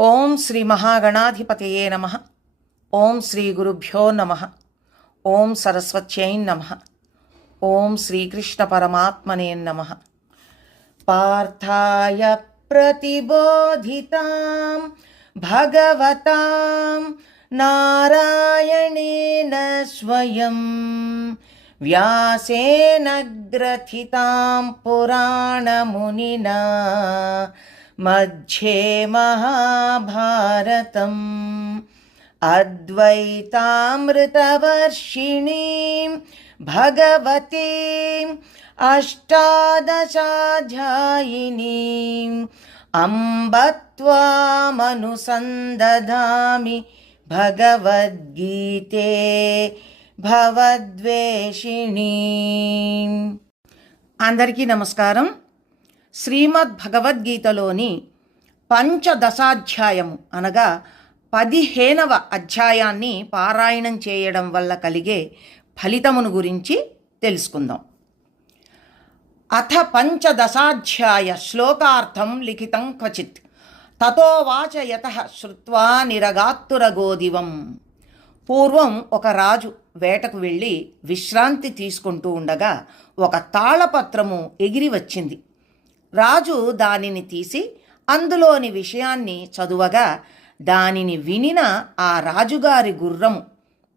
ఓం శ్రీ మహాగణాధిపతయే నమ. ఓం శ్రీ గురుభ్యో నమ. ఓం సరస్వత్యై నమ. ఓం శ్రీకృష్ణ పరమాత్మనే నమ. పార్థాయ ప్రతిబోధితాం భగవతాం నారాయణేన స్వయం వ్యాసేన గ్రథితాం పురాణమునినా मध्ये महाभारतम् अद्वैतामृतवर्षिणीं भगवतीम् अष्टादशाध्यायिनीम् अम्ब त्वामनुसन्दधामि भगवद्गीते భవద్వేషిణీం అందరికీ నమస్కారం శ్రీమద్ భగవద్గీతలోని పంచదశాధ్యాయము అనగా పదిహేనవ అధ్యాయాన్ని పారాయణం చేయడం వల్ల కలిగే ఫలితమును గురించి తెలుసుకుందాం. అథ పంచదశాధ్యాయ శ్లోకార్థం లిఖితం క్వచిత్. తతోవాచ యత శ్రుత్వా నిరగాత్తురగోదివం. పూర్వం ఒక రాజు వేటకు వెళ్ళి విశ్రాంతి తీసుకుంటూ ఉండగా ఒక తాళపత్రము ఎగిరి వచ్చింది. రాజు దానిని తీసి అందులోని విషయాన్ని చదువగా దానిని వినిన ఆ రాజుగారి గుర్రము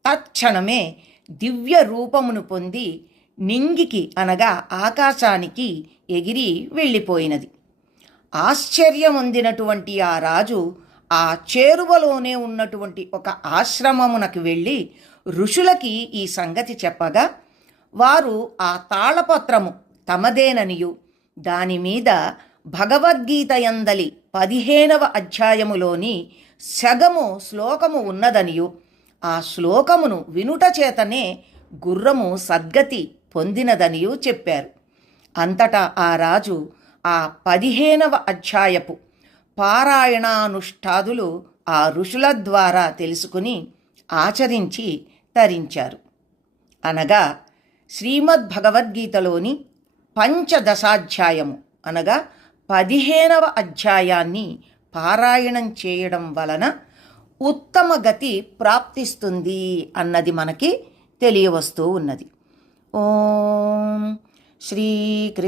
తక్షణమే దివ్య రూపమును పొంది నింగికి అనగా ఆకాశానికి ఎగిరి వెళ్ళిపోయినది. ఆశ్చర్యమొందినటువంటి ఆ రాజు ఆ చేరువలోనే ఉన్నటువంటి ఒక ఆశ్రమమునకు వెళ్ళి ఋషులకి ఈ సంగతి చెప్పగా వారు ఆ తాళపత్రము తమదేననియు దానిమీద భగవద్గీత యందలి పదిహేనవ అధ్యాయములోని సగము శ్లోకము ఉన్నదనియు. ఆ శ్లోకమును వినుట చేతనే గుర్రము సద్గతి పొందినదనియు చెప్పారు. అంతటా ఆ రాజు ఆ పదిహేనవ అధ్యాయపు పారాయణానుష్ఠాదులు ఆ ఋషుల ద్వారా తెలుసుకుని ఆచరించి తరించారు. అనగా శ్రీమద్ భగవద్గీతలోని పంచదశాధ్యాయము అనగా పదిహేనవ అధ్యాయాన్ని పారాయణం చేయడం వలన ఉత్తమ గతి ప్రాప్తిస్తుంది అన్నది మనకి తెలియవస్తూ ఉన్నది. ఓం శ్రీకృష్ణార్పణమస్తు